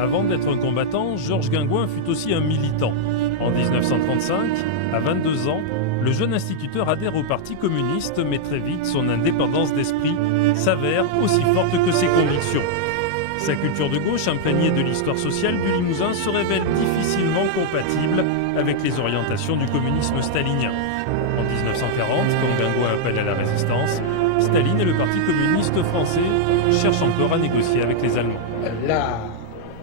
Avant d'être un combattant, Georges Guingouin fut aussi un militant. En 1935, à 22 ans, le jeune instituteur adhère au Parti communiste, mais très vite, son indépendance d'esprit s'avère aussi forte que ses convictions. Sa culture de gauche, imprégnée de l'histoire sociale du Limousin, se révèle difficilement compatible avec les orientations du communisme stalinien. En 1940, quand Guingouin appelle à la résistance, Staline et le Parti communiste français cherchent encore à négocier avec les Allemands. La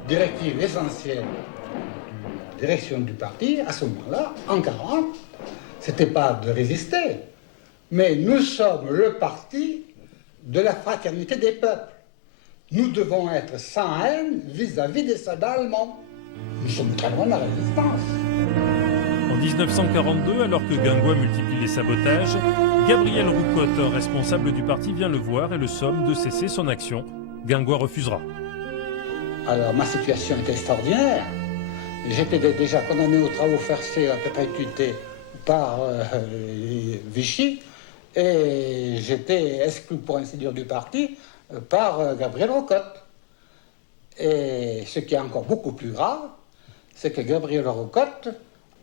directive essentielle de la direction du parti, à ce moment-là, en 1940, c'était pas de résister, mais nous sommes le parti de la fraternité des peuples. Nous devons être sans haine vis-à-vis des soldats allemands. Nous sommes très loin de la résistance. En 1942, alors que Guingouin multiplie les sabotages, Gabriel Roucotte, responsable du parti, vient le voir et le somme de cesser son action. Guingouin refusera. Alors ma situation était extraordinaire. J'étais déjà condamné aux travaux forcés à perpétuité par Vichy et j'étais exclu, pour ainsi dire, du parti par Gabriel Roucotte. Et ce qui est encore beaucoup plus grave, c'est que Gabriel Roucotte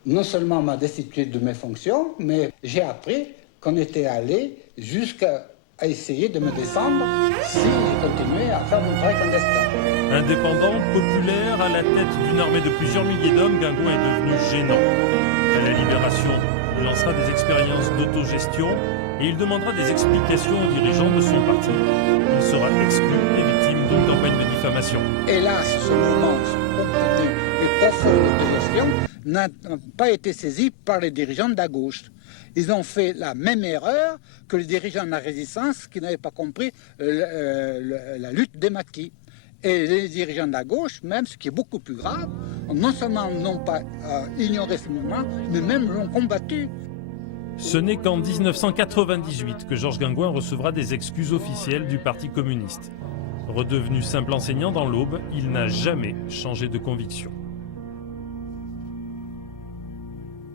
non seulement m'a destitué de mes fonctions, mais j'ai appris qu'on était allé jusqu'à essayer de me descendre si je continuais à faire mon travail clandestin. Indépendant, populaire, à la tête d'une armée de plusieurs milliers d'hommes, Guingouin est devenu gênant. À la Libération, il lancera des expériences d'autogestion et il demandera des explications aux dirigeants de son parti. Il sera exclu et victime d'une campagne de diffamation. Hélas, ce mouvement spontané et profond d'autogestion n'a pas été saisi par les dirigeants de la gauche. Ils ont fait la même erreur que les dirigeants de la résistance qui n'avaient pas compris la lutte des maquis. Et les dirigeants de la gauche, même, ce qui est beaucoup plus grave, non seulement n'ont pas ignoré ce mouvement, mais même l'ont combattu. Ce n'est qu'en 1998 que Georges Guingouin recevra des excuses officielles du Parti communiste. Redevenu simple enseignant dans l'Aube, il n'a jamais changé de conviction.